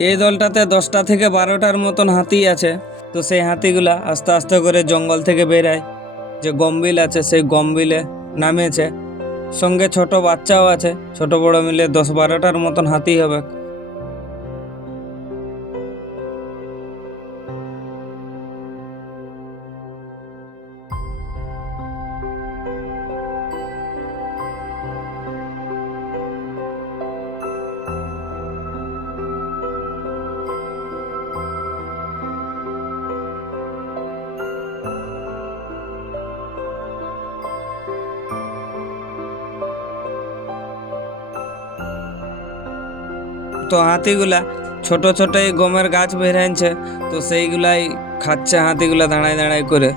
এই দলটাতে দশটা থেকে বারোটার মতন হাতি আছে। তো সেই হাতিগুলা আস্তে আস্তে করে জঙ্গল থেকে বেরায়। যে গম্বিল আছে, সেই গম্বিলে নামেছে। সঙ্গে ছোট বাচ্চাও আছে। ছোট বড় মিলে দশ বারোটার মতন হাতি হবে। তো হাতিগুলা, ছোট ছোট এই গমের গাছ বেরাইছে তো সেইগুলাই খাচ্ছে হাতিগুলা দাঁড়ায় দাঁড়ায় করে।